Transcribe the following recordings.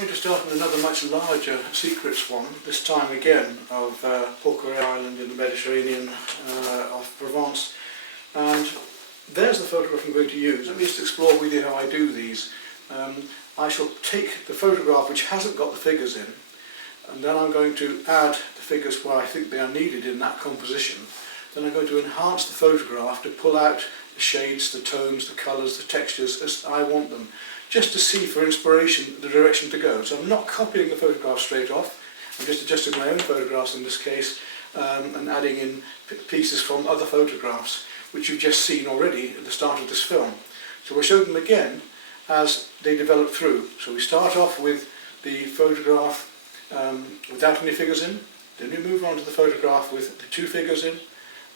I'm going to start with another much larger secrets one, this time again of Porquerolles Island in the Mediterranean of Provence. And there's the photograph I'm going to use. Let me just explore with you how I do these. I shall take the photograph which hasn't got the figures in, and then I'm going to add the figures where I think they are needed in that composition. Then I'm going to enhance the photograph to pull out the shades, the tones, the colours, the textures as I want them, just to see for inspiration the direction to go. So I'm not copying the photograph straight off, I'm just adjusting my own photographs in this case and adding in pieces from other photographs which you've just seen already at the start of this film. So we'll show them again as they develop through. So we start off with the photograph without any figures in, then we move on to the photograph with the two figures in,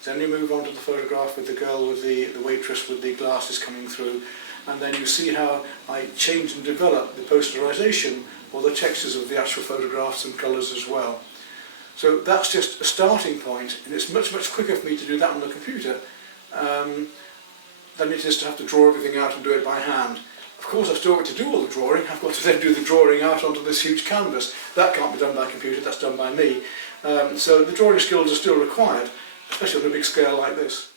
then we move on to the photograph with the girl with the waitress with the glasses coming through, and then you see how I change and develop the posterization or the textures of the actual photographs and colours as well. So that's just a starting point, and it's much quicker for me to do that on the computer than it is to have to draw everything out and do it by hand. Of course I've still got to do all the drawing. I've got to then do the drawing out onto this huge canvas. That can't be done by computer, that's done by me. So the drawing skills are still required, especially on a big scale like this.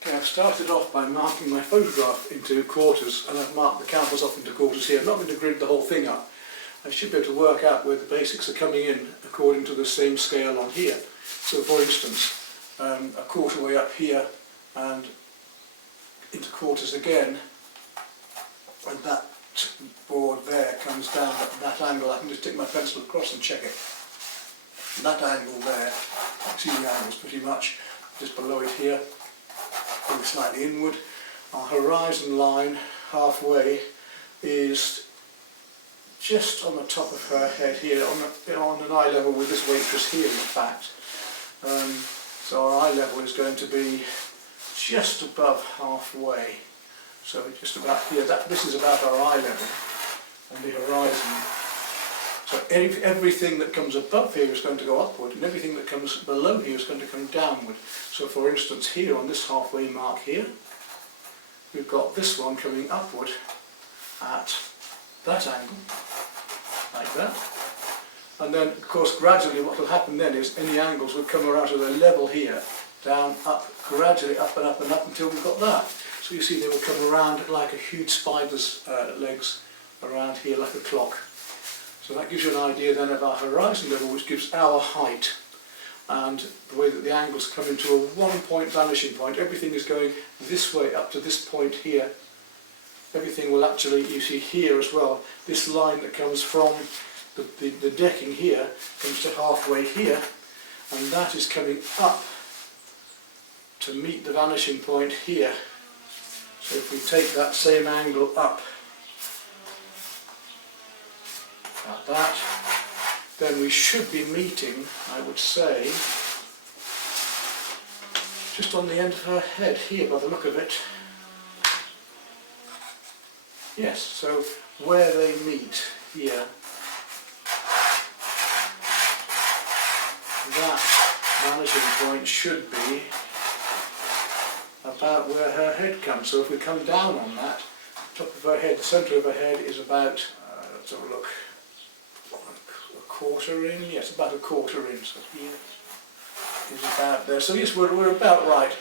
Okay, I've started off by marking my photograph into quarters, and I've marked the canvas off into quarters here. I'm not going to grid the whole thing up. I should be able to work out where the basics are coming in according to the same scale on here. So for instance, a quarter way up here and into quarters again, when that board there comes down at that angle, I can just take my pencil across and check it. That angle there, see the angles pretty much, just below it here, going slightly inward. Our horizon line halfway is just on the top of her head here, on an eye level with this waitress here in fact. So our eye level is going to be just above halfway. So just about here, this is about our eye level and the horizon. So everything that comes above here is going to go upward, and everything that comes below here is going to come downward. So for instance here on this halfway mark here, we've got this one coming upward at that angle, like that. And then of course gradually what will happen then is any angles will come around to the level here, down, up, gradually up and up and up until we've got that. So you see they will come around like a huge spider's legs around here like a clock. So that gives you an idea then of our horizon level, which gives our height, and the way that the angles come into a one-point vanishing point. Everything is going this way up to this point here. Everything will actually, you see here as well, this line that comes from the decking here comes to halfway here, and that is coming up to meet the vanishing point here. So if we take that same angle up at that, then we should be meeting, I would say, just on the end of her head here by the look of it. Yes, so where they meet here, that vanishing point should be about where her head comes. So if we come down on that, top of her head, the centre of her head is about, let's have a look, a quarter in, yes, about a quarter in, so here is about there. So yes, we're about right.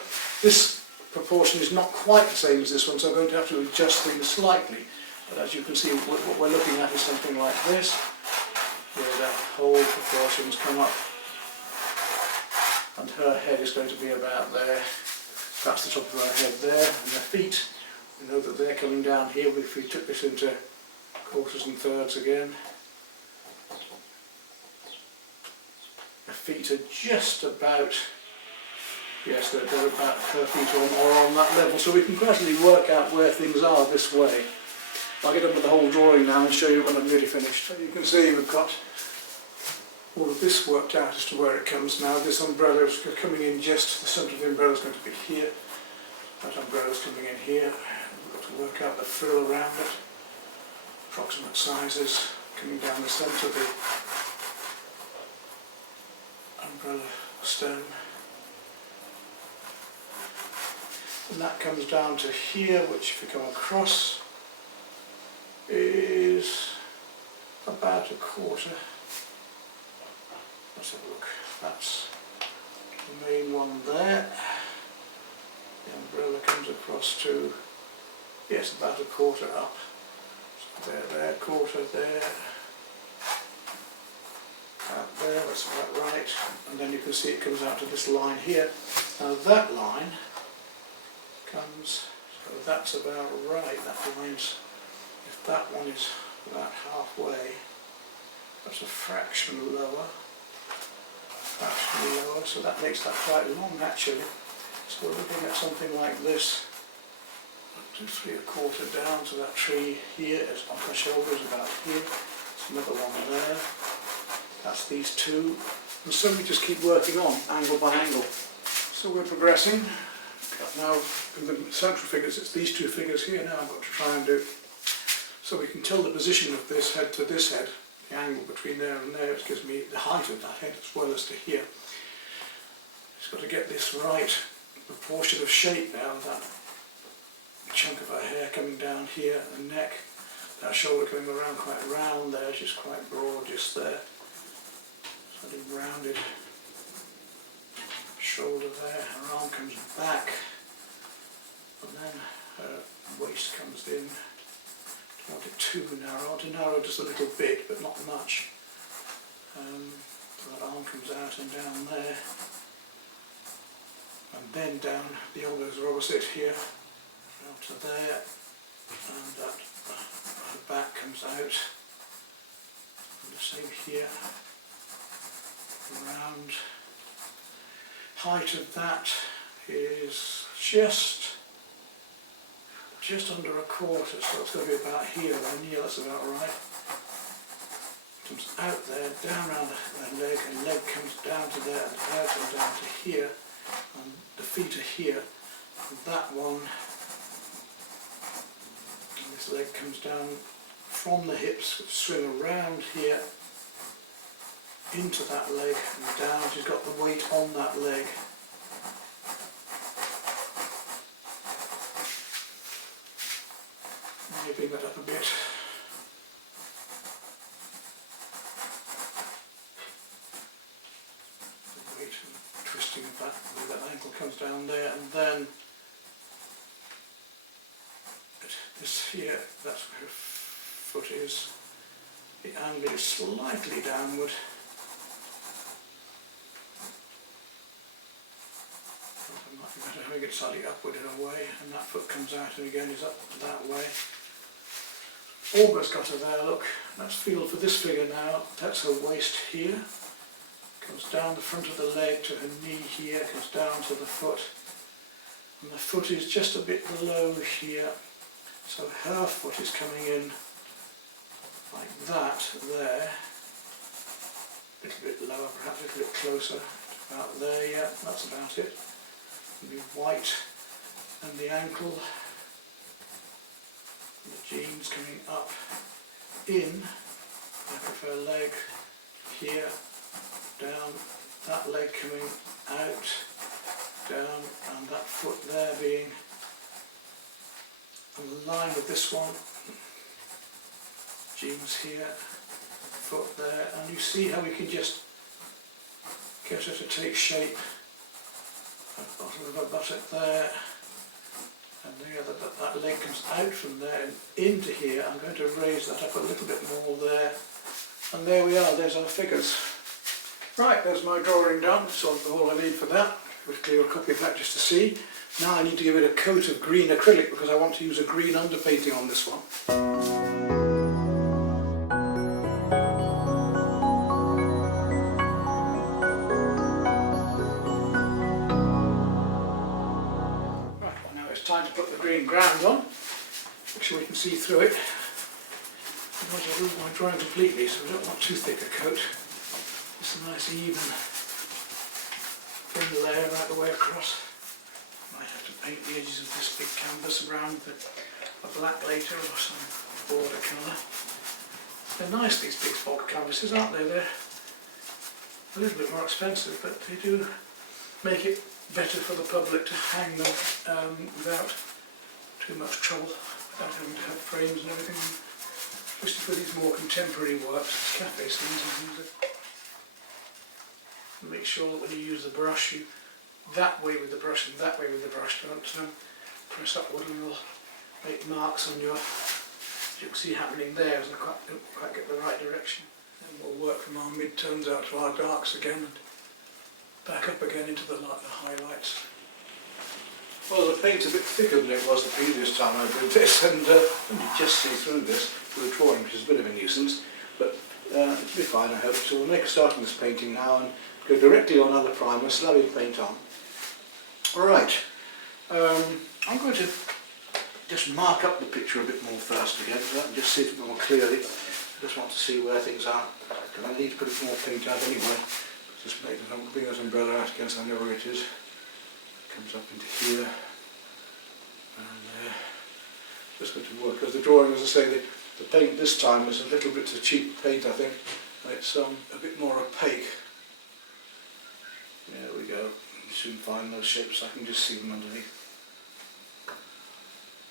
This proportion is not quite the same as this one, so I'm going to have to adjust things slightly. But as you can see, what we're looking at is something like this, where the whole proportions come up, and her head is going to be about there. That's the top of her head there, and her feet, we know that they're coming down here. If we took this into quarters and thirds again, her feet are just about, yes, they're about, her feet are on that level, so we can gradually work out where things are this way. I'll get on with the whole drawing now and show you when I'm nearly finished. So you can see we've got all of this worked out as to where it comes now. This umbrella is coming in just, the centre of the umbrella is going to be here. That umbrella is coming in here. We've got to work out the frill around it. Approximate sizes coming down the centre of the umbrella stem. And that comes down to here, which if you come across is about a quarter. Let's have a look. That's the main one there. The umbrella comes across to, yes, about a quarter up. So there, quarter there. Out there, that's about right. And then you can see it comes out to this line here. Now that line comes, so that's about right. That line's, if that one is about halfway, that's a fraction lower, so that makes that quite long actually. So we're looking at something like this, 1, 2, 3, a quarter down to that tree here, it's on the shoulders about here, there's another one there, that's these two, and so we just keep working on, angle by angle. So we're progressing. Now in the central figures, it's these two figures here now I've got to try and do. So we can tell the position of this head to this head, the angle between there and there, it gives me the height of that head as well as to here. Just got to get this right proportion of shape now, that chunk of her hair coming down here, the neck, that shoulder coming around quite round there, just quite broad just there. Sort of rounded shoulder there, her arm comes back, and then her waist comes in. Don't want it too narrow. I want to narrow just a little bit, but not much. So that arm comes out and down there, and then down, the elbows are opposite here, down to there, and that her back comes out, and the same here, around. Height of that is just under a quarter, so it's going to be about here then, yeah, that's about right. Comes out there, down around the leg, and leg comes down to there, and out and down to here, and the feet are here, and that one, and this leg comes down from the hips, swing around here, into that leg and down. She's got the weight on that leg. Bring that up a bit. The weight and twisting of that ankle comes down there, and then this here, that's where her foot is. The angle is slightly downward. It might be better having it slightly upward in a way, and that foot comes out and again is up that way. Almost got her there, look. Let's feel for this figure now. That's her waist here. Comes down the front of the leg to her knee here, comes down to the foot. And the foot is just a bit below here. So her foot is coming in like that there. A little bit lower, perhaps a little bit closer. About there, yeah, that's about it. It'll be white. And the ankle. The jeans coming up in, back of her leg, here, down, that leg coming out, down, and that foot there being in line with this one, jeans here, foot there, and you see how we can just get her to take shape, at the bottom of her buttock there. And that leg comes out from there and into here. I'm going to raise that up a little bit more there. And there we are, there's our figures. Right, there's my drawing done, so all I need for that. We'll clear a copy of that just to see. Now I need to give it a coat of green acrylic because I want to use a green underpainting on this one. Time to put the green ground on, make sure we can see through it. Otherwise I'll lose my drawing completely, so we don't want too thick a coat. Just a nice even thin layer right the way across. Might have to paint the edges of this big canvas around with a black later or some border colour. They're nice, these big bulk canvases, aren't they? They're a little bit more expensive, but they do make it better for the public to hang them without too much trouble, without having to have frames and everything. Just for these more contemporary works, these cafe scenes and things, make sure that when you use the brush, you that way with the brush and that way with the brush. Don't press upward and you'll make marks on your, you'll see happening there, as I don't quite get the right direction. And we'll work from our mid-tones out to our darks again and back up again into the highlights. Well, the paint's a bit thicker than it was the previous time I did this, and you just see through this with a drawing, which is a bit of a nuisance, but it'll be fine, I hope. So we'll make a start on this painting now and go directly on other primer, slowly paint on. Alright, I'm going to just mark up the picture a bit more first again, so I can just see it more clearly. I just want to see where things are, because I need to put a bit more paint out anyway. Just bring this umbrella out again so I know where it is. Comes up into here, and just going to work, because the drawing, as I say, the paint this time is a little bit of cheap paint, I think. It's a bit more opaque. There we go. You soon find those shapes, I can just see them underneath.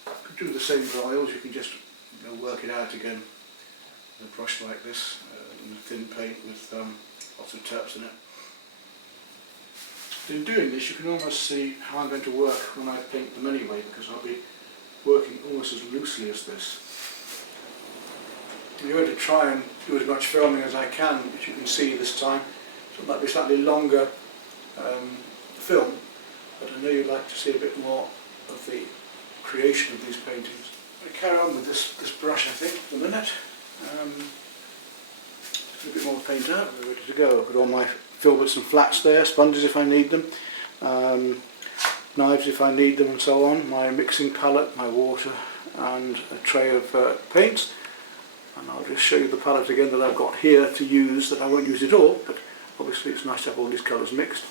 You can do the same for oils, you can just work it out again with a brush like this, in thin paint with lots of taps in it. In doing this, you can almost see how I'm going to work when I paint them anyway, because I'll be working almost as loosely as this. I'm going to try and do as much filming as I can, which you can see this time. So it might be slightly longer film, but I know you'd like to see a bit more of the creation of these paintings. I'm going to carry on with this brush, I think, for a minute. A bit more paint out, we're ready to go. I've got all my filberts and flats there, sponges if I need them, knives if I need them and so on, my mixing palette, my water and a tray of paints. And I'll just show you the palette again that I've got here to use, that I won't use it all, but obviously it's nice to have all these colours mixed.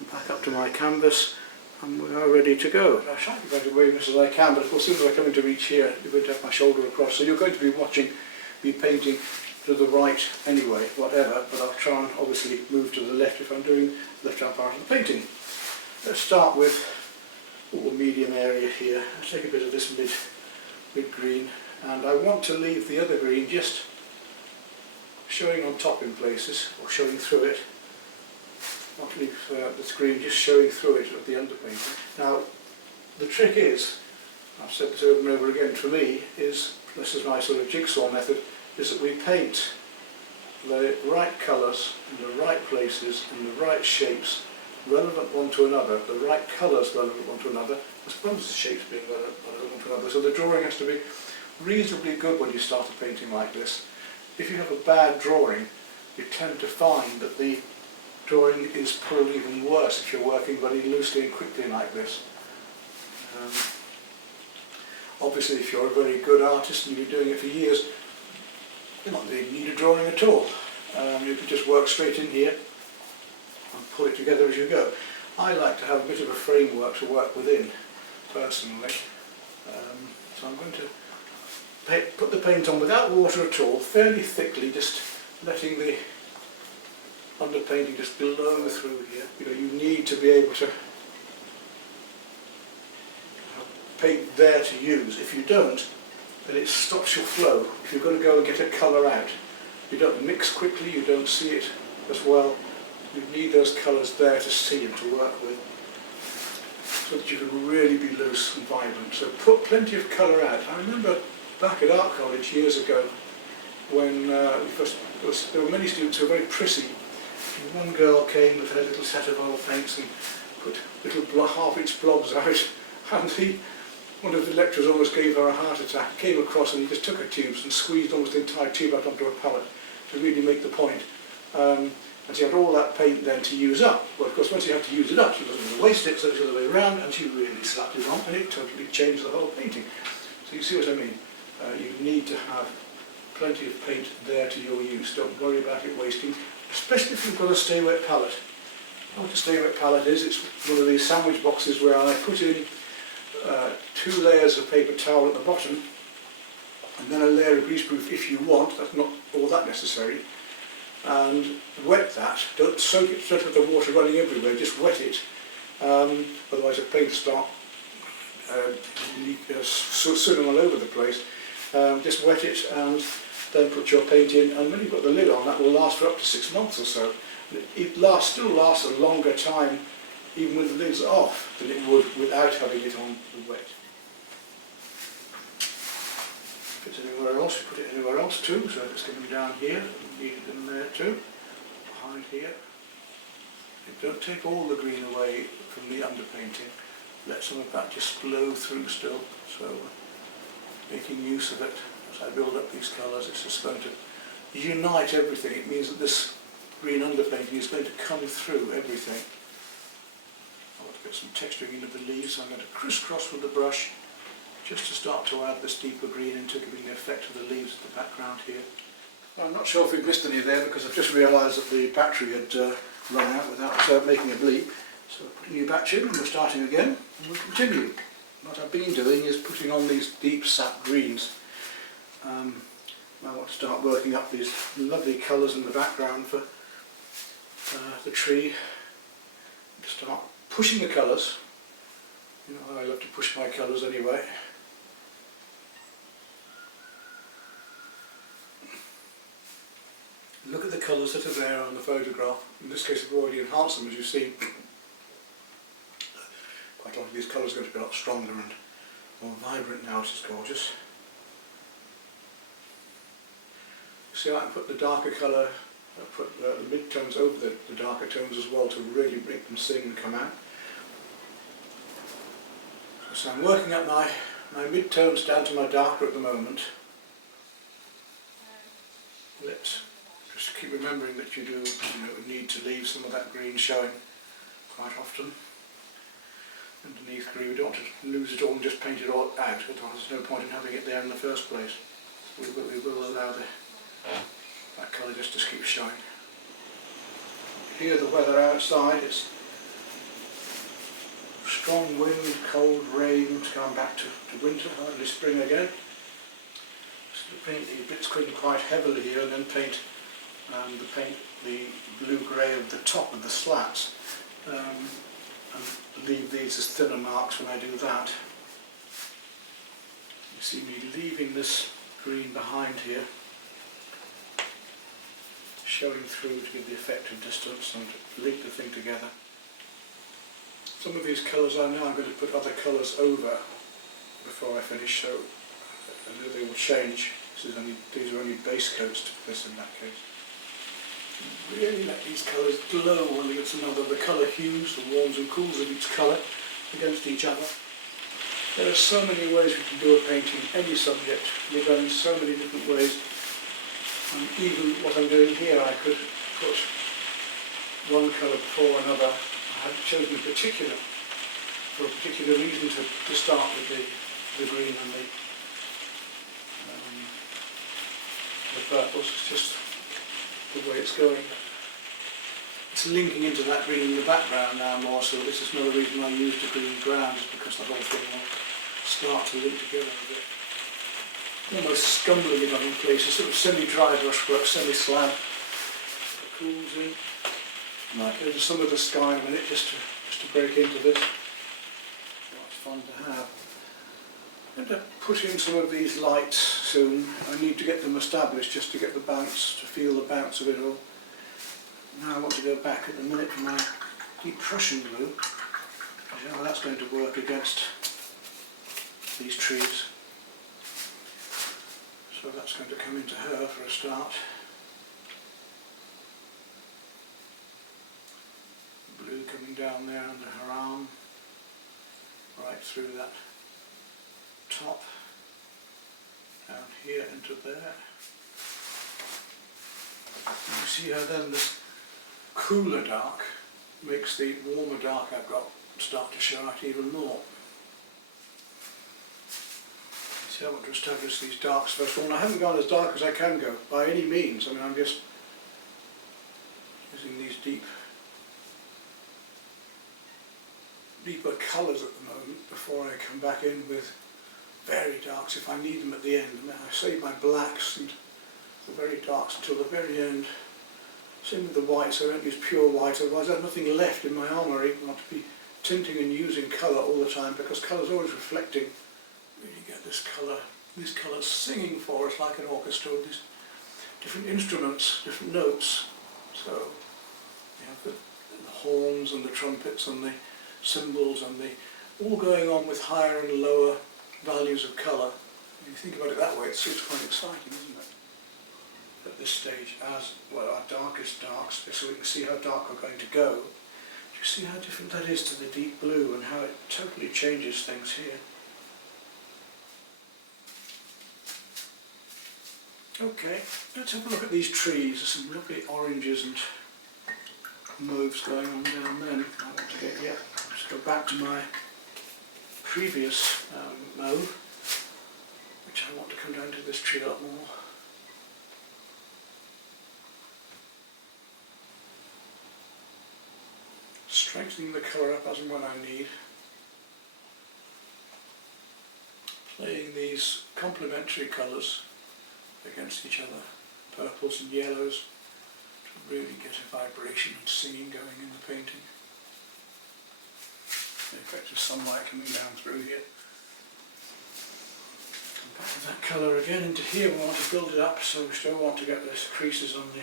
And back up to my canvas and we are ready to go. I try to get away as I can, but of course as soon as I come into reach here, you're going to have my shoulder across, so you're going to be watching me painting to the right anyway, whatever, but I'll try and obviously move to the left if I'm doing the left hand part of the painting. Let's start with a medium area here. I'll take a bit of this mid green, and I want to leave the other green just showing on top in places, or showing through it. Not leave this green just showing through it at the underpainting. Now, the trick is, I've said this over and over again, for me, is, this is my sort of jigsaw method, is that we paint the right colours in the right places, in the right shapes, relevant one to another, the right colours relevant one to another, as well as the shapes being relevant one to another. So the drawing has to be reasonably good when you start a painting like this. If you have a bad drawing, you tend to find that the drawing is pulled even worse if you're working very loosely and quickly like this. Obviously if you're a very good artist and you've been doing it for years, you don't really need a drawing at all. You can just work straight in here and pull it together as you go. I like to have a bit of a framework to work within, personally. So I'm going to put the paint on without water at all, fairly thickly, just letting the underpainting just blow through here. You know, you need to be able to have paint there to use. If you don't, then it stops your flow. If you're going to go and get a colour out, you don't mix quickly, you don't see it as well. You need those colours there to see and to work with, so that you can really be loose and vibrant. So put plenty of colour out. I remember back at art college years ago, when there were many students who were very prissy. And one girl came with her little set of oil paints and put little half-inch blobs out, and one of the lecturers almost gave her a heart attack. He came across and he just took her tubes and squeezed almost the entire tube out onto a palette to really make the point. And she had all that paint then to use up. Well, of course, once you had to use it up, she wasn't going to waste it, so it was the other way around, and she really slapped it on, and it totally changed the whole painting. So you see what I mean? You need to have plenty of paint there to your use. Don't worry about it wasting, especially if you've got a stay wet palette. What a stay wet palette is, it's one of these sandwich boxes where I put in 2 layers of paper towel at the bottom, and then a layer of greaseproof if you want. That's not all that necessary. And wet that. Don't soak it straight with the water running everywhere, just wet it. Otherwise the paint will start swimming all over the place. Just wet it and then put your paint in, and when you've got the lid on, that will last for up to 6 months or so. It still lasts a longer time, even with the lids off, than it would without having it on the wet. If it's anywhere else, you put it anywhere else too, so if it's going to be down here, you need it in there too, behind here. Don't take all the green away from the underpainting, let some of that just flow through still, so making use of it as I build up these colours. It's just going to unite everything. It means that this green underpainting is going to come through everything. I want to get some texturing into the leaves, so I'm going to crisscross with the brush just to start to add this deeper green into giving the effect of the leaves at the background here. I'm not sure if we've missed any there because I've just realised that the battery had run out without making a bleep. So putting your batch in and we're starting again, and we'll continue. What I've been doing is putting on these deep sap greens. I want to start working up these lovely colours in the background for the tree. Start pushing the colours. You know how I love to push my colours anyway. Look at the colours that are there on the photograph. In this case I've already enhanced them, as you've seen. Quite a lot of these colours are going to be a lot stronger and more vibrant now, which is gorgeous. See, I can put the darker colour, put the mid-tones over the darker tones as well to really make them sing and come out. So I'm working up my mid-tones down to my darker at the moment. Let's just keep remembering that you do need to leave some of that green showing quite often. Underneath green, we don't want to lose it all and just paint it all out, otherwise there's no point in having it there in the first place. We will allow that colour just to keep showing. Here the weather outside, it's strong wind, cold rain, it's going back to winter, early spring again. So paint the bits quite heavily here and then paint the blue-grey of the top of the slats. And leave these as thinner marks when I do that. You see me leaving this green behind here, showing through to give the effect of distance and to link the thing together. Some of these colours I know I'm going to put other colours over before I finish, so I know they will change. These are only base coats to this in that case. Really let these colours glow one against another, the colour hues, the warms and cools of each colour against each other. There are so many ways we can do a painting, any subject, we're done in so many different ways. And even what I'm doing here, I could put one colour before another. I have chosen for a particular reason to start with the green and the purples. It's just the way it's going. It's linking into that green in the background now more, so this is another reason I used the green ground, is because the whole thing will start to link together a bit. Almost scumbling it on in places, sort of semi-dry brushwork, semi-slab. It cools in. I might go to some of the sky in a minute just to break into this. It's fun to have. I'm going to put in some of these lights soon. I need to get them established just to get the bounce, to feel the bounce of it all. Now I want to go back at the minute to my deep Prussian blue. You know how that's going to work against these trees. So that's going to come into her for a start. Blue coming down there under her arm, right through that top, down here into there. You see how then this cooler dark makes the warmer dark I've got start to show out even more. See, I want to establish these darks first of all. I haven't gone as dark as I can go by any means. I mean, I'm just using these deeper colours at the moment before I come back in with very darks if I need them at the end. I mean, I save my blacks and the very darks until the very end. Same with the whites, I don't use pure white, otherwise I have nothing left in my armoury. I want to be tinting and using colour all the time because colour's always reflecting. Really get this colour, these colours singing for us like an orchestra, with these different instruments, different notes. So you have the horns and the trumpets and the cymbals and the all going on with higher and lower values of colour. If you think about it that way, it's quite exciting, isn't it? At this stage, as well, our darkest darks, so we can see how dark we're going to go. Do you see how different that is to the deep blue and how it totally changes things here? Okay, let's have a look at these trees. There's some lovely oranges and mauves going on down there. I want to get, yeah, just go back to my previous mauve, which I want to come down to this tree a lot more. Strengthening the colour up as and when I need. Playing these complementary colours against each other, purples and yellows, to really get a vibration and singing going in the painting. The effect of sunlight coming down through here. Come back with that colour again into here. We want to build it up, so we still want to get those creases on the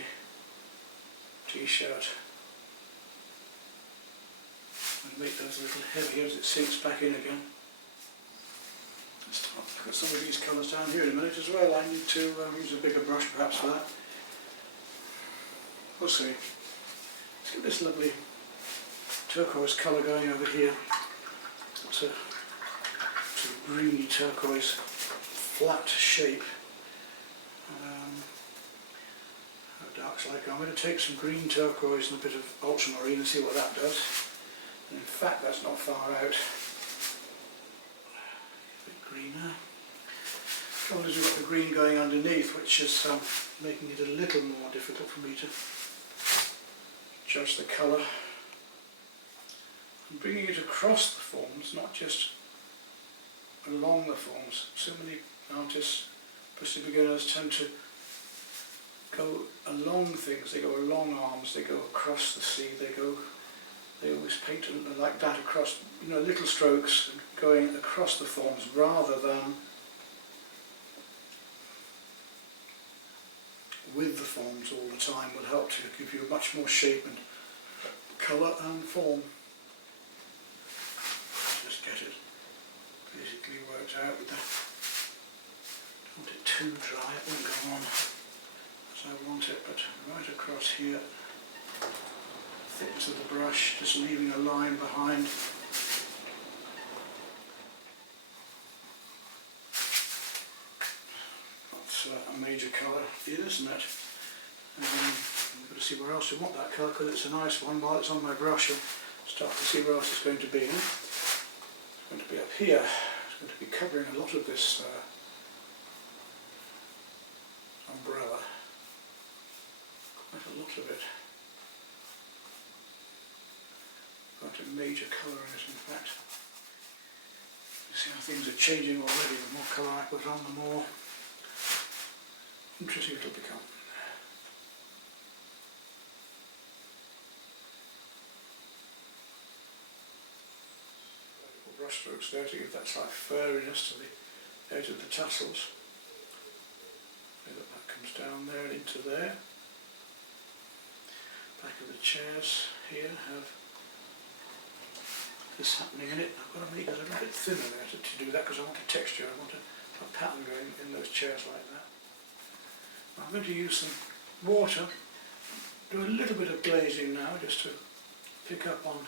t-shirt and make those a little heavier as it sinks back in again. Let's look at some of these colours down here in a minute as well. I need to use a bigger brush perhaps for that. We'll see. Let's get this lovely turquoise colour going over here. It's a greeny turquoise flat shape. How dark's like. I'm going to take some green turquoise and a bit of ultramarine and see what that does. And in fact, that's not far out. A bit greener. Trouble is we've got the green going underneath, which is making it a little more difficult for me to judge the colour. And bringing it across the forms, not just along the forms. So many artists, especially beginners, tend to go along things. They go along arms, they go across the sea, they always paint like that across, little strokes going across the forms rather than with the forms all the time. Will help to give you much more shape and colour and form. Just get it basically worked out with that. Don't want it too dry, it won't go on as I want it, but right across here, thickness of the brush, just leaving a line behind. That's a major colour here, isn't it? We've got to see where else we want that colour, because it's a nice one. While it's on my brush, I'll start to see where else it's going to be. It's going to be up here. It's going to be covering a lot of this umbrella. Quite a lot of it. Quite a major colour in it, in fact. You see how things are changing already. The more colour I put on, the more interesting it'll become. Brush strokes there to give that slight furriness to the edge of the tassels. So that comes down there and into there. Back of the chairs here have this happening in it. I've got to make it a little bit thinner there to do that, because I want a texture, I want a pattern going in those chairs like that. I'm going to use some water, do a little bit of glazing now just to pick up on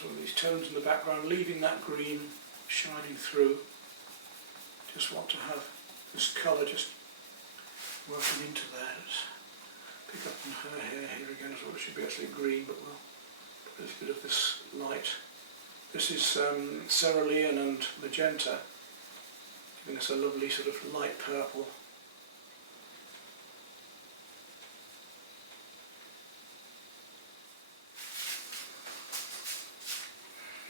some of these tones in the background, leaving that green shining through. Just want to have this colour just working into there. Let's pick up on her hair here again as well. It should be actually green, but we'll put a little bit of this light. This is cerulean and magenta, giving us a lovely sort of light purple.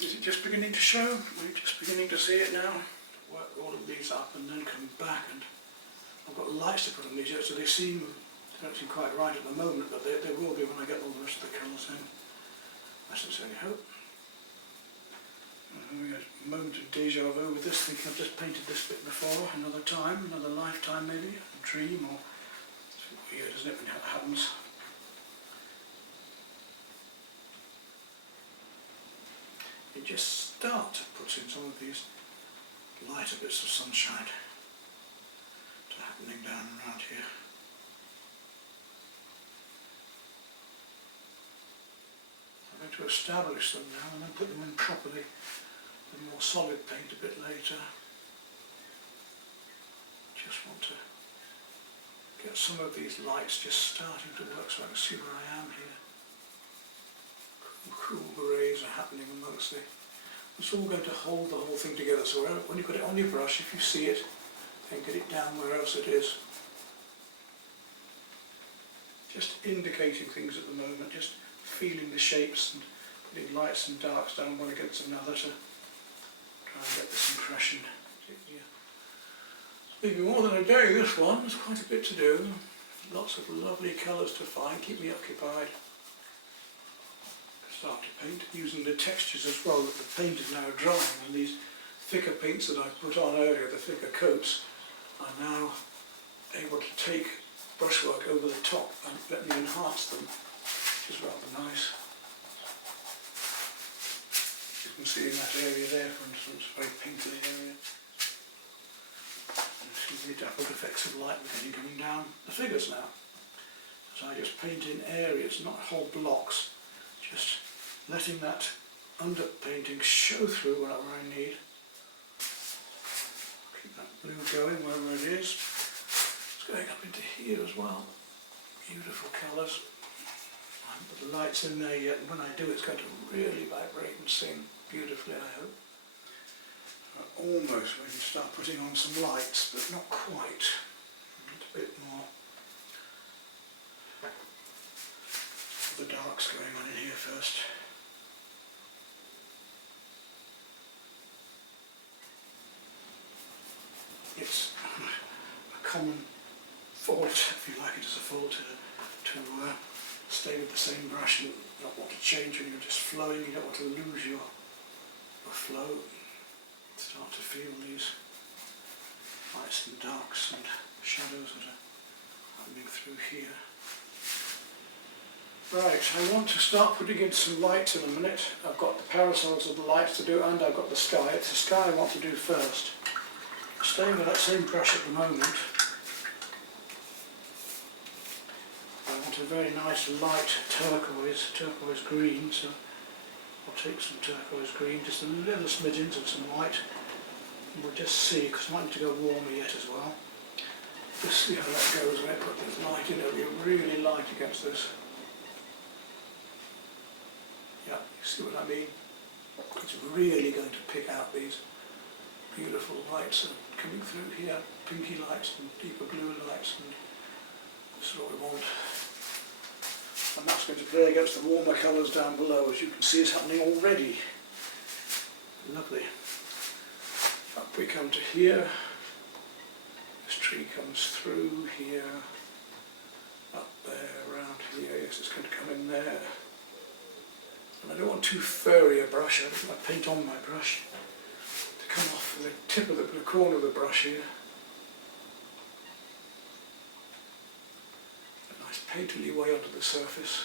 Is it just beginning to show? We're just beginning to see it now. Work all of these up and then come back, and I've got lights to put on these yet, so they don't seem quite right at the moment, but they will be when I get all the rest of the colours in. I sincerely hope. I'm having a moment of deja vu with this, thinking I've just painted this bit before, another time, another lifetime maybe, a dream, or weird, isn't it, when that happens? You just start to put in some of these lighter bits of sunshine happening down around here. I'm going to establish them now and then put them in properly with more solid paint a bit later. Just want to get some of these lights just starting to work so I can see where I am here. Cool rays are happening amongst the... It's all going to hold the whole thing together, so when you put it on your brush, if you see it, then get it down where else it is. Just indicating things at the moment, just feeling the shapes and putting lights and darks down one against another to try and get this impression. Maybe more than a day this one, there's quite a bit to do. Lots of lovely colours to find, keep me occupied. Start to paint using the textures as well, that the paint is now drying, and these thicker paints that I put on earlier, the thicker coats, are now able to take brushwork over the top and let me enhance them, which is rather nice. You can see in that area there, for instance, very painted area. And see the dappled effects of light we're getting coming down the figures now. So I just paint in areas, not whole blocks, just letting that underpainting show through wherever I need. Keep that blue going wherever it is. It's going up into here as well. Beautiful colours. I haven't put the lights in there yet, and when I do it's going to really vibrate and sing beautifully, I hope. Almost ready to start putting on some lights, but not quite. A bit more of the darks going on in here first. It's a common fault, if you like it as a fault, to stay with the same brush and not want to change when you're just flowing. You don't want to lose your flow. Start to feel these lights and darks and shadows that are happening through here. Right, I want to start putting in some lights in a minute. I've got the parasols of the lights to do, and I've got the sky. It's the sky I want to do first. Staying with that same brush at the moment. I want a very nice light turquoise green, so I'll take some turquoise green, just a little smidgens of some white, and we'll just see, because I might need to go warmer yet as well. Just see how that goes when I put this light in. It'll be really light against this. Yeah, you see what I mean? It's really going to pick out these beautiful lights that are coming through here, pinky lights and deeper blue lights, and this is what we want. And that's going to play against the warmer colours down below, as you can see it's happening already. Lovely. Up we come to here. This tree comes through here, up there, around here. Yes, it's going to come in there. And I don't want too furry a brush. I don't want paint on my brush to come off the tip of the corner of the brush here. A nice painterly way onto the surface.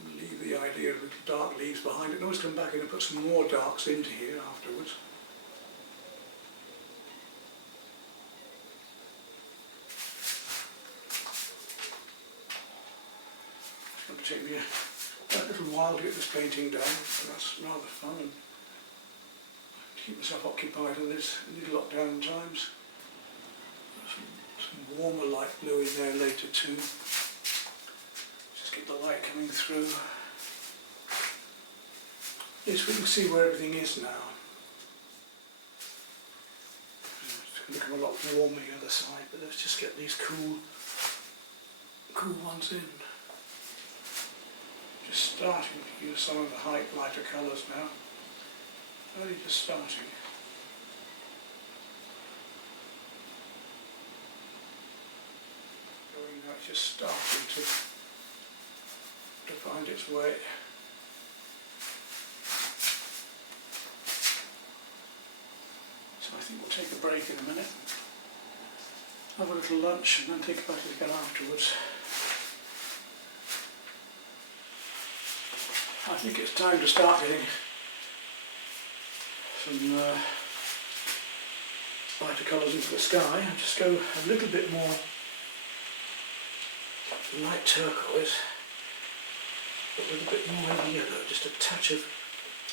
And leave the idea of little dark leaves behind it. And always come back in and put some more darks into here afterwards. Take me a little while to get this painting done, but that's rather fun, and keep myself occupied in these lockdown times. Some warmer light blue in there later too. Just get the light coming through. Yes, we can see where everything is now. It's going to become a lot warmer the other side, but let's just get these cool ones in. Just starting to use some of the lighter colours now. Only just starting. Going now, it's just starting to find its way. break in a minute, have a little lunch and then think about it again afterwards. I think it's time to start getting some lighter colours into the sky. I'll just go a little bit more light turquoise, but with a bit more yellow, just a touch of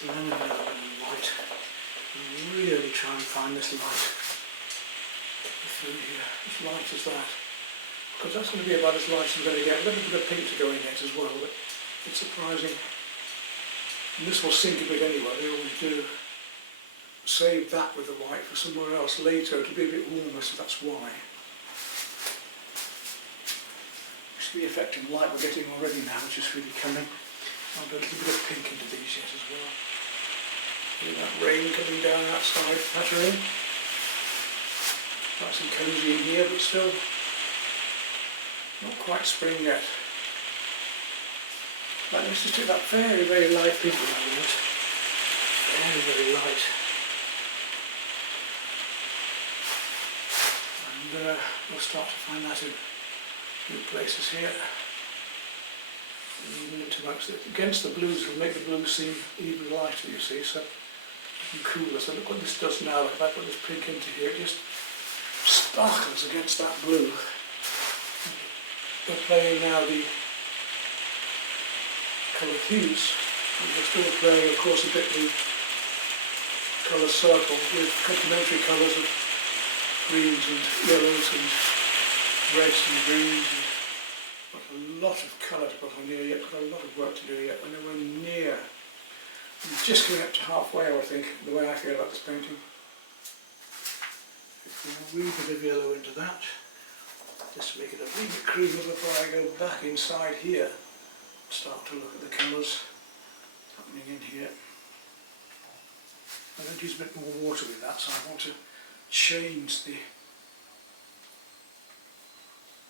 lemon yellow and white. And really try and find this light through here, as light as that. Because that's going to be about as light as I'm going to get. A little bit of pink to go in it as well, but it's surprising. And this will sink a bit anyway, they always do. Save that with the white for somewhere else later, it'll be a bit warmer, so that's why. It's the effect of light we're getting already now, which is really coming. I'll do a little bit of pink into these yet as well. Look at that rain coming down outside, pattering. Nice and cosy in here, but still not quite spring yet. Right, let's just do that very, very light pink at the moment. Very, very light. And we'll start to find that in new places here. And into amongst it. Against the blues will make the blues seem even lighter, you see, so and cooler. So look what this does now. If I put this pink into here, it just sparkles against that blue. We're playing now the colour hues, and we're still playing, of course, a bit the colour circle with complementary colours of greens and yellows and reds and greens. And got a lot of colour to put on here yet, got a lot of work to do yet. We're nowhere near. I'm just coming up to halfway, I think, the way I feel about this painting. A wee bit of yellow into that, just to make it a wee bit creamy before I go back inside here. Start to look at the colours happening in here. I'm going to use a bit more water with that, so I want to change the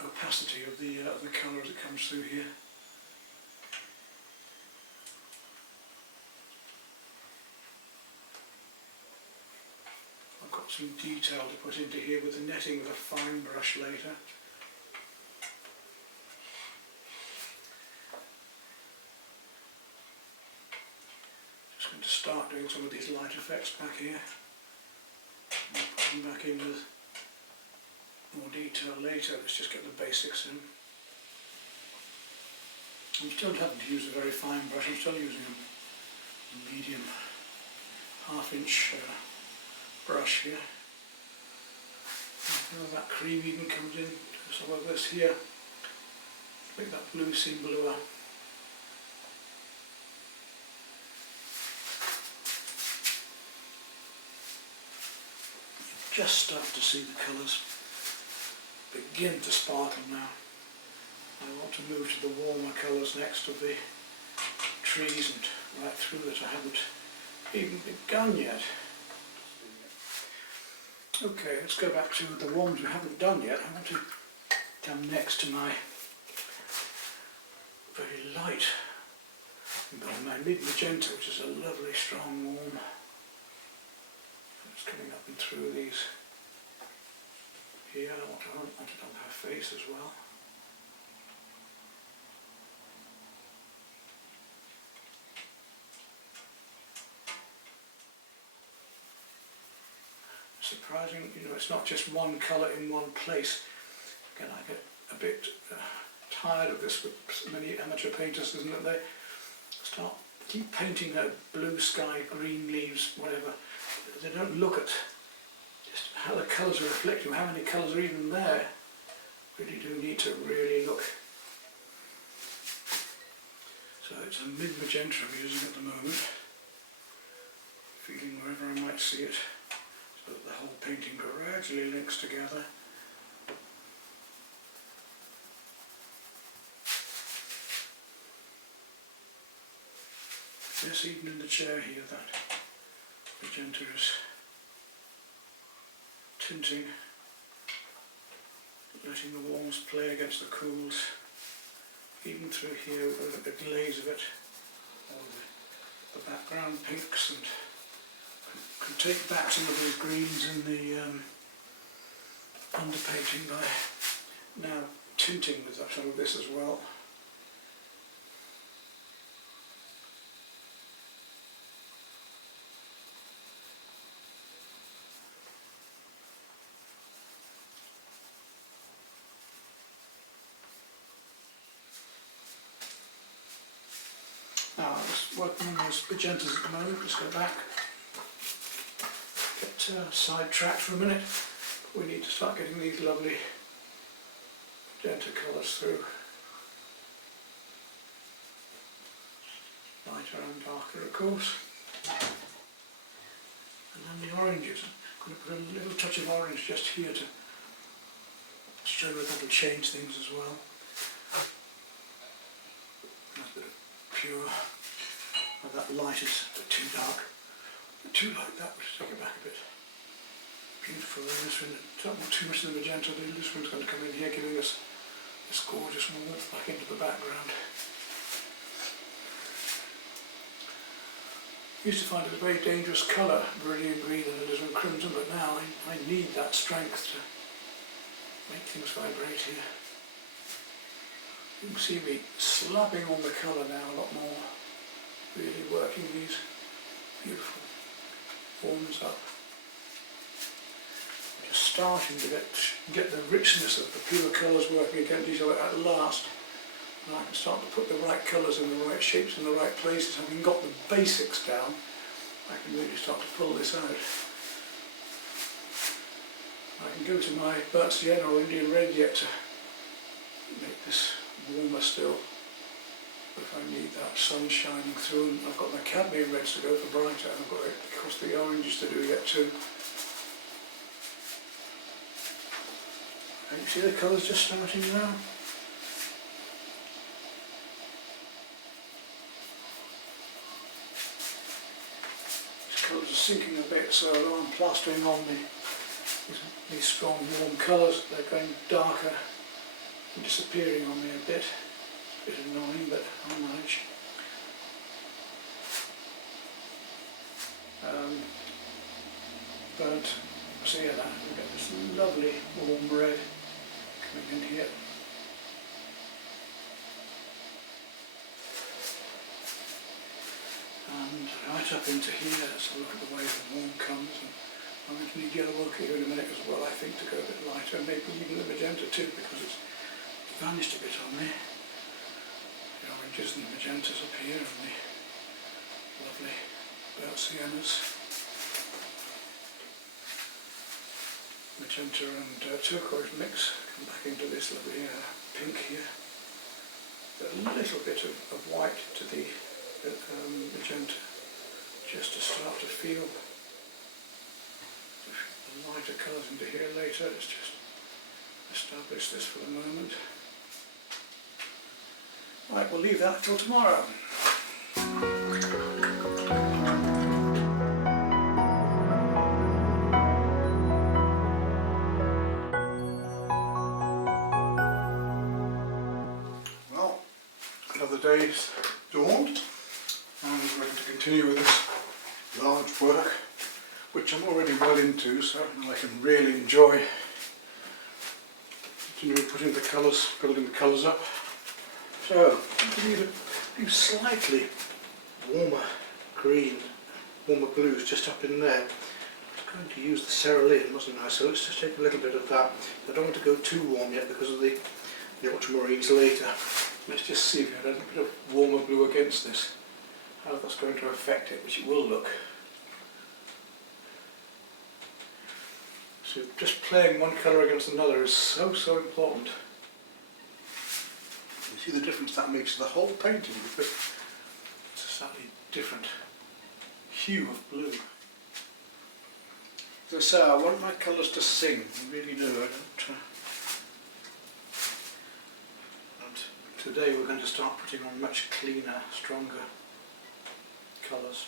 opacity of the colour as it comes through here. I've got some detail to put into here with the netting with a fine brush later. Just going to start doing some of these light effects back here. I'll put them back in with more detail later. Let's just get the basics in. I'm still having to use a very fine brush. I'm still using a medium half-inch brush here. And that cream even comes in to some of this here. Make that blue seem bluer. Just start to see the colours begin to sparkle now. I want to move to the warmer colours next of the trees and right through that I haven't even begun yet. Okay, let's go back to the ones we haven't done yet. I want to come next to my very light, my mid-magenta, which is a lovely strong warm. It's coming up and through these here. I want it on her face as well. Surprising, you know, it's not just one colour in one place. Again, I get a bit tired of this with many amateur painters, isn't it? They keep painting a blue sky, green leaves, whatever. They don't look at just how the colours are reflecting, how many colours are even there. Really do need to really look. So it's a mid-magenta I'm using at the moment. Feeling wherever I might see it, so that the whole painting gradually links together. Yes, even in the chair here, that magenta is tinting, letting the warms play against the cools. Even through here, we've got the glaze of it, all the background pinks and Could take back some of those greens in the underpainting by now tinting with some of this as well. Now, I'm just working on those magentas at the moment. Let's go back. Get sidetracked for a minute. We need to start getting these lovely magenta colours through. Lighter and darker, of course. And then the oranges. I'm going to put a little touch of orange just here to show that that'll change things as well. Nice bit of pure. Oh, that light is a bit too dark. A bit too light, that would take it back a bit. Beautiful. And this one, don't want too much of the magenta. This one's going to come in here, giving us this gorgeous warmth back into the background. I used to find it a very dangerous colour, brilliant green and alizarin crimson, but now I need that strength to make things vibrate here. You can see me slapping on the colour now a lot more, really working these beautiful forms up. Just starting to get the richness of the pure colours working against each other at last. And I can start to put the right colours in the right shapes in the right places. Having got the basics down, I can really start to pull this out. I can go to my burnt sienna or Indian red yet to make this warmer still. But if I need that sun shining through, and I've got my cadmium reds to go for brighter, and I've got, of course, the oranges to do yet too. And you see the colours just starting now? Colours are sinking a bit, so I'm plastering on these strong warm colours. They're going darker and disappearing on me a bit. A bit annoying, but I'll manage. But so yeah, we've got this lovely warm red coming in here. And right up into here, let's have a look at the way the warm comes. And I'm going to need yellow ochre here in a minute as well, I think, to go a bit lighter, maybe even the magenta too, because it's vanished a bit on me. The oranges and the magentas up here, and the lovely burnt siennas. Magenta and turquoise mix come back into this lovely pink here. A little bit of white to the magenta, just to start to feel the lighter colours into here later. Let's just establish this for the moment. Right, we'll leave that till tomorrow. Well, another day's dawned, and we're going to continue with this large work, which I'm already well into, so I can really enjoy continuing putting the colours, building the colours up. So, I need a few slightly warmer green, warmer blues just up in there. I was going to use the cerulean, wasn't I? So let's just take a little bit of that. I don't want to go too warm yet because of the ultramarines later. Let's just see if we have a little bit of warmer blue against this, how that's going to affect it, which it will look. So just playing one colour against another is so important. You see the difference that makes to the whole painting, because it's a slightly different hue of blue. As I say, I want my colours to sing, I really do. I don't. And today we're going to start putting on much cleaner, stronger colours.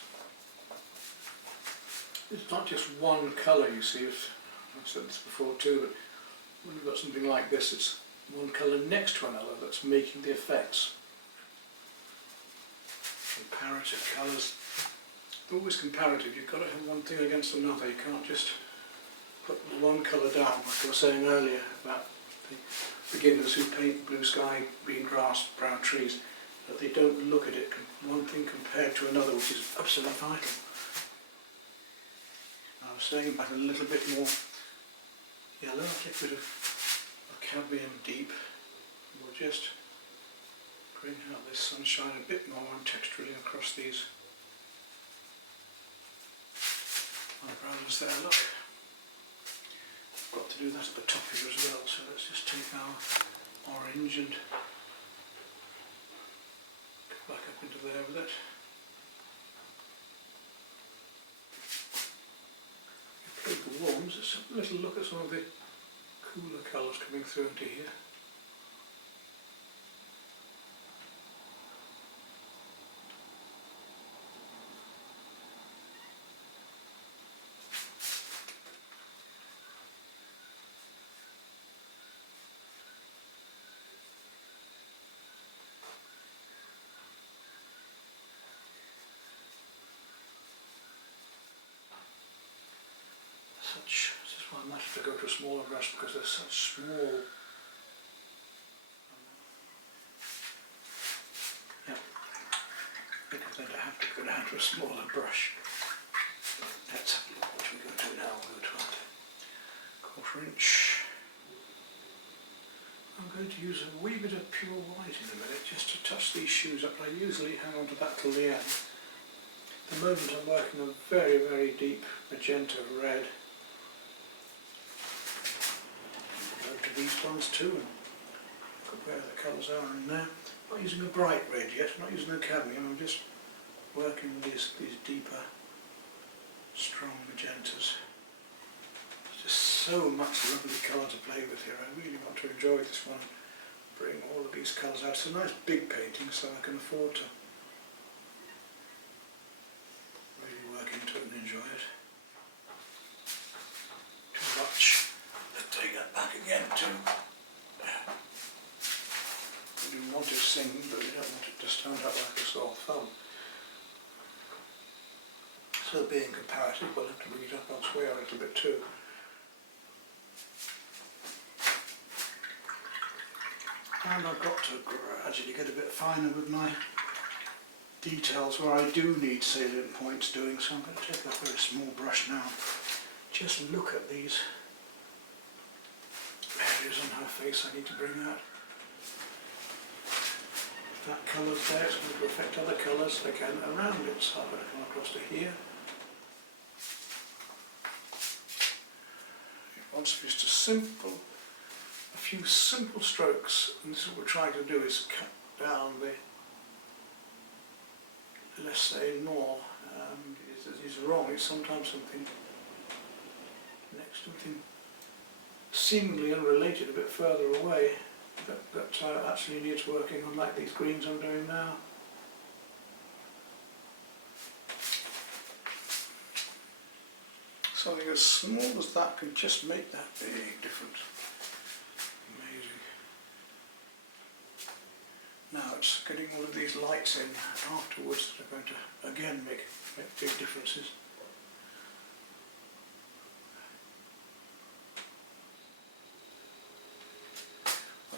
It's not just one colour, you see. I've said this before too, but when you've got something like this, it's one colour next to another that's making the effects. Comparative colours, always comparative. You've got to have one thing against another. You can't just put one colour down, like I was saying earlier about the beginners who paint blue sky, green grass, brown trees, that they don't look at it, one thing compared to another, which is absolutely vital. I was saying about a little bit more yellow. I'll take a bit of cadmium deep. We'll just bring out this sunshine a bit more and texturally across these eyebrows there, look. I've got to do that at the top here as well, so let's just take our orange and go back up into there with it. You play the warms, let's have a little look at some of the cooler colours coming through into here. This is why I might have to go to a smaller brush, because they're such small. Yeah, I think I'm going to have to go down to a smaller brush. Let's have a look what we go to now. We'll go to a 1/4 inch. I'm going to use a wee bit of pure white in a minute just to touch these shoes up. I usually hang on to that till the end. At the moment I'm working on a very, very deep magenta red. These ones too, and look at where the colours are in there. I'm not using a bright red yet, I'm not using a cadmium, I'm just working with these deeper, strong magentas. There's just so much lovely colour to play with here. I really want to enjoy this one, bring all of these colours out. It's a nice big painting, so I can afford to really work into it and enjoy it. Too much. Take that back again too. We do want it singing, but we don't want it to stand out like a sore thumb. So being comparative, we'll have to bring it up elsewhere a little bit too. And I've got to gradually get a bit finer with my details where I do need salient points doing, so I'm going to take a very small brush now. Just look at these areas on her face I need to bring out. If that colour's there, it's going to affect other colours again around it, so I'm going to come across to here. It wants just a few simple strokes, and this is what we're trying to do, is cut down the, let's say, gnaw. It's wrong, it's sometimes something next to something seemingly unrelated a bit further away that actually needs working on, like these greens I'm doing now. Something as small as that can just make that big difference. Amazing. Now it's getting all of these lights in afterwards that are going to again make big differences.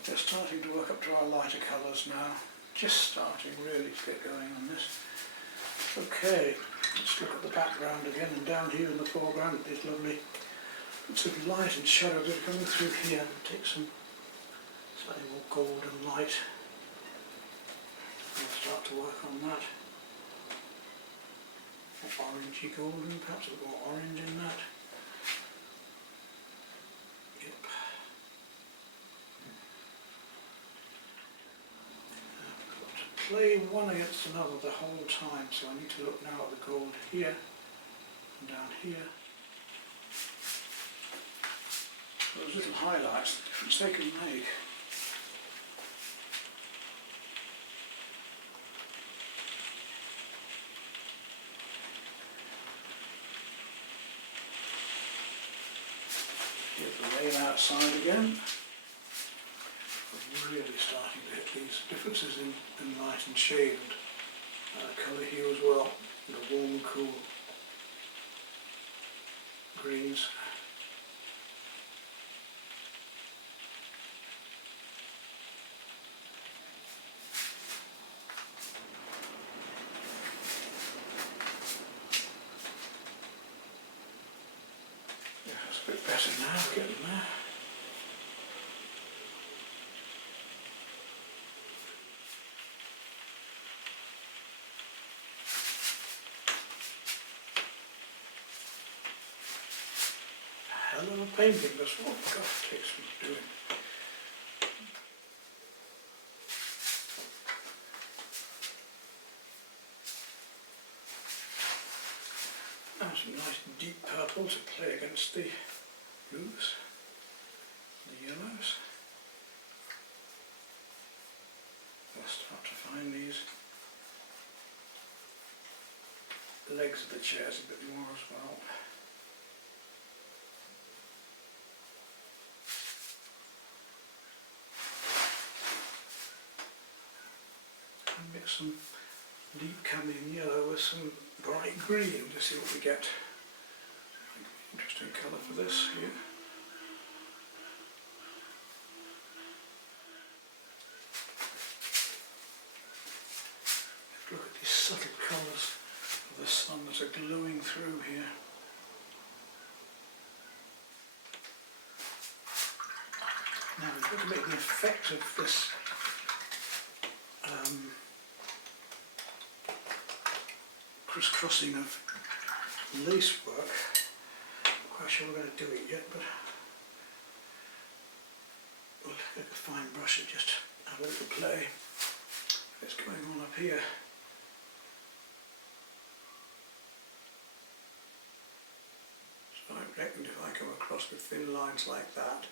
Just starting to work up to our lighter colours now, just starting really to get going on this. Okay, let's look at the background again, and down here in the foreground these lovely bits of light and shadow that are coming through here. Take some slightly more golden light. We'll start to work on that. More orangey golden, perhaps a bit more orange in that. Play one against another the whole time, so I need to look now at the gold here and down here. Those little highlights, the difference they can make. Here's the rain outside again. We're really starting to hit these differences in light and shade and colour hue as well. and the warm and cool greens. Yeah, that's a bit better now, getting there. Hell of a painting, that's what God takes from doing. Now some nice deep purple to play against the blues, the yellows. I'll start to find these legs of the chairs a bit more as well. And get some deep cameo yellow with some bright green to see what we get. Interesting colour for this here. Look at these subtle colours of the sun that are glowing through here. Now we've got to make the effect of this crisscrossing of lace work. Not quite sure we're going to do it yet, but we'll take a fine brush and just have a little play. What's going on up here? So I reckon if I come across with thin lines like that,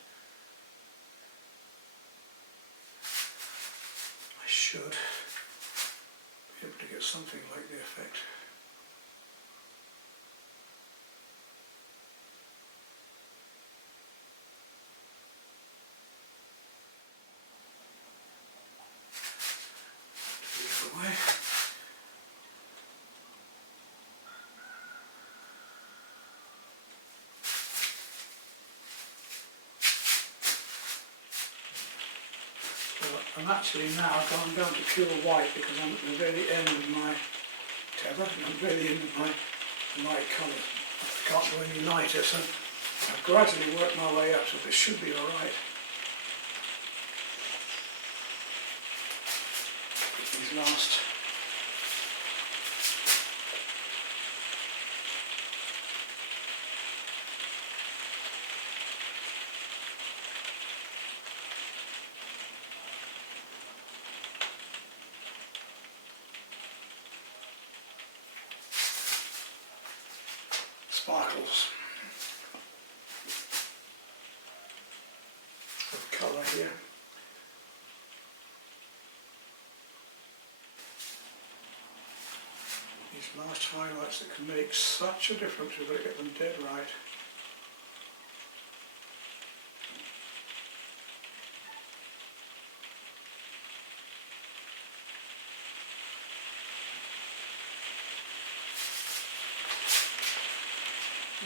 I should be able to get something like the effect. Away. So I'm actually now gone down to pure white because I'm at the very end of my tether and I'm really into my light colours. I can't go any lighter, so I've gradually worked my way up, so this should be alright. These last sparkles of colour here. These last highlights that can make such a difference, we've got to get them dead right.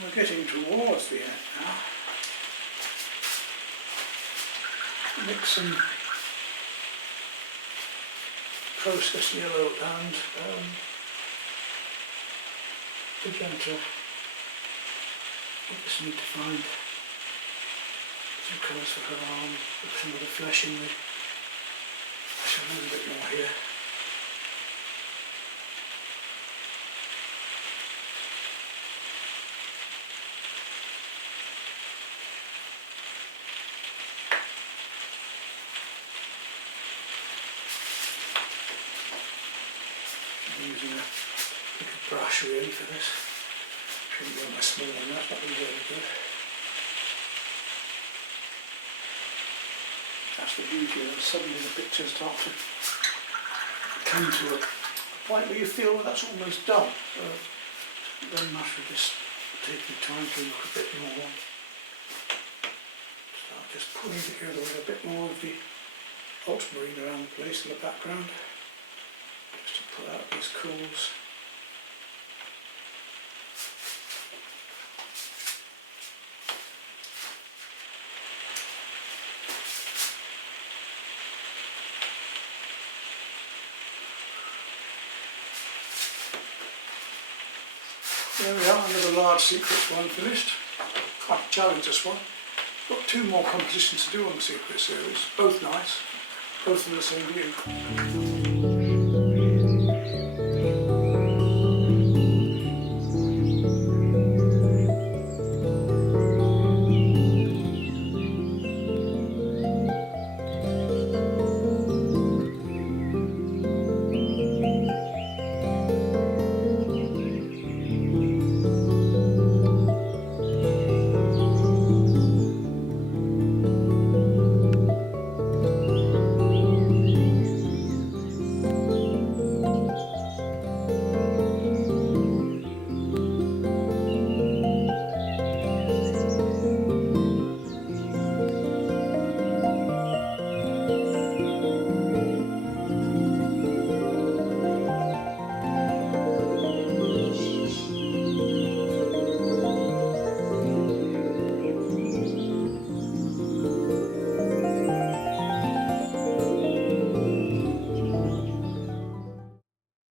We're getting towards the end now. Mix some processed yellow and magenta. I just need to find some colours for her arm, with some of the flesh in the flesh a little bit more here. I'm using a bigger brush really for this. Shouldn't be on my small one, that's not really very good. That's the beauty of it, suddenly the pictures start to come to a point where you feel well, that's almost done. So it's very much for just taking time to look a bit more. Start just pulling together with a bit more of the ultramarine around the place in the background. Just to pull out these cools. There we are, another large secrets one finished. Quite a challenge this one. Got 2 more compositions to do on the secret series, both nice, both in the same view.